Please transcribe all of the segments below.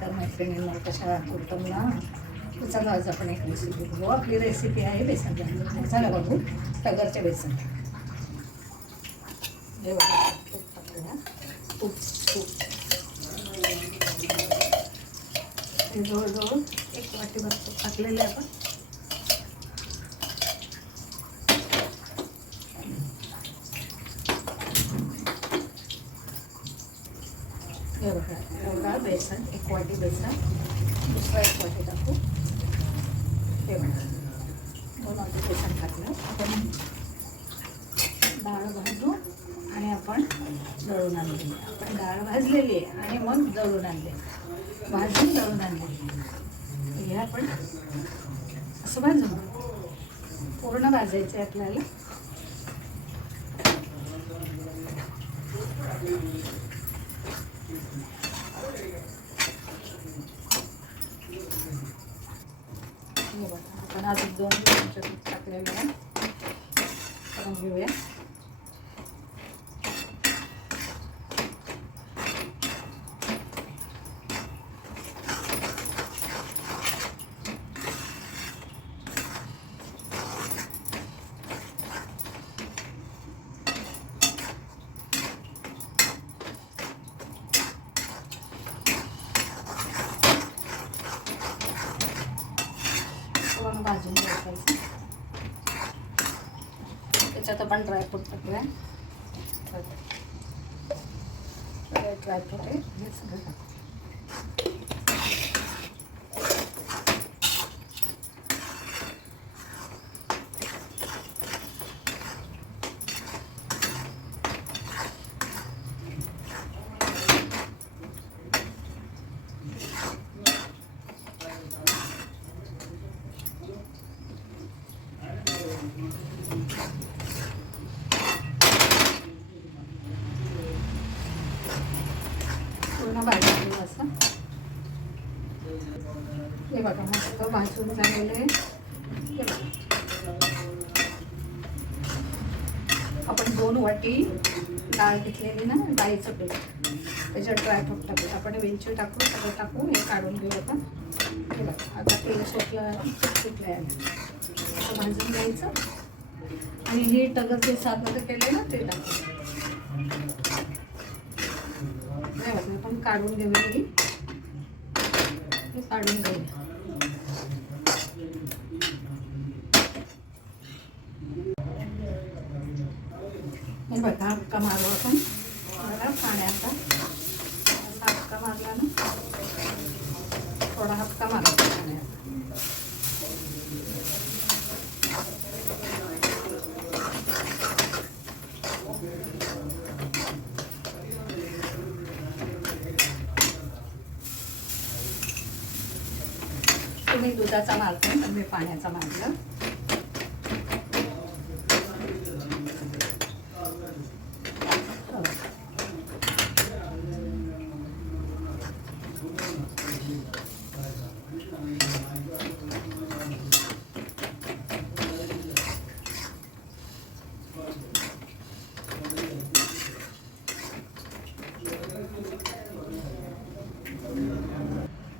नमस्कार मैत्रिणींना कशा आहात? ना. चला आज आपण एक रेसिपी बघू आपली रेसिपी आहे बेसन भाजी चला बघू. टगरच्या बेसन. हे बघा तूप टाकूया तूप तूप. हे जवळजवळ एक वाटीभर तूप टाकलेले आहे आपण. हे बघा एवढा. बेसन एक वाटी बेसन. दुसरा एक वाटी टाकू. हे बघा. दोन वाटी बेसन टाकलं. आपण डाळ भाजू आणि आपण दळून आणली आपण डाळ भाजलेली आहे आणि मग दळून आणले. भाजून दळून आणले. हे आपण असं भाजू. पूर्ण भाजायचं आहे आपल्याला. बघा, आपण अजून दोन चमचे तूप करून घेऊया पूर्ण भाजून घ्यायचं त्याच्यात आपण ड्रायफ्रूट टाकूया. ड्रायफ्रूट आहे. हे सगळं टाकू पूर्ण भाजून घेऊ असं हे बघा मस्त भाजून झालेलं आहे. आपण दोन वाटी डाळ घेतलेली ना डाळीचं पीठ. त्याच्यात ड्रायफ्रूट टाकू आपण वेलची टाकू सगळं टाकू हे काढून घेऊ आपण. हे बघा आता तेल सुटलं सुटलं आहे असं भाजून घ्यायचं. आणि हे टगरचे सात केले ना ते टाकू नाही बघा आपण काढून घेऊया मी काढून घेईन हे बघा हक्का मारू आपण. बघा पाण्याचा असा हक्का मारला ना. थोडा हक्का मारला पाण्याचा. मी दुधाचा मारता तर मी पाण्याचा मारलं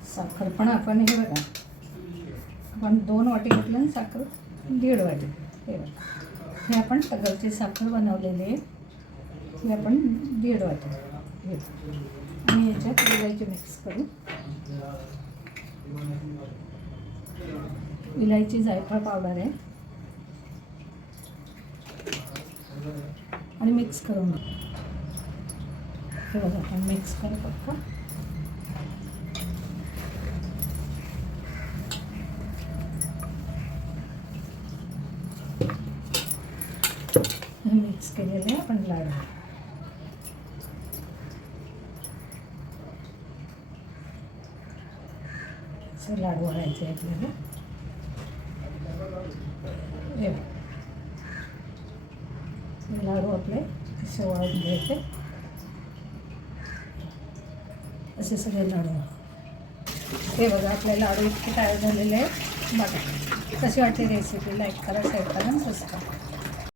साखर पण आपण हे बघा. आपण दोन वाटी घेतलं साखर दीड वाटी. हे हे आपण टगरची साखर बनवलेली आहे. ही आपण दीड वाटी घेतो आणि याच्यात इलायची मिक्स करू. इलायची जायफळ पावडर आहे. आणि मिक्स करून घेऊ. हे बघा आपण मिक्स करू फक्त मिक्स केलेले आपण लाडू. असे लाडू वळायचे आपल्याला. लाडू आपले असे वळून घ्यायचे. असे सगळे लाडू. हे बघा आपले लाडू इतके तयार झालेले आहेत. बघा कशी वाटली रेसिपी लाईक करा शेअर करा सबस्क्राईब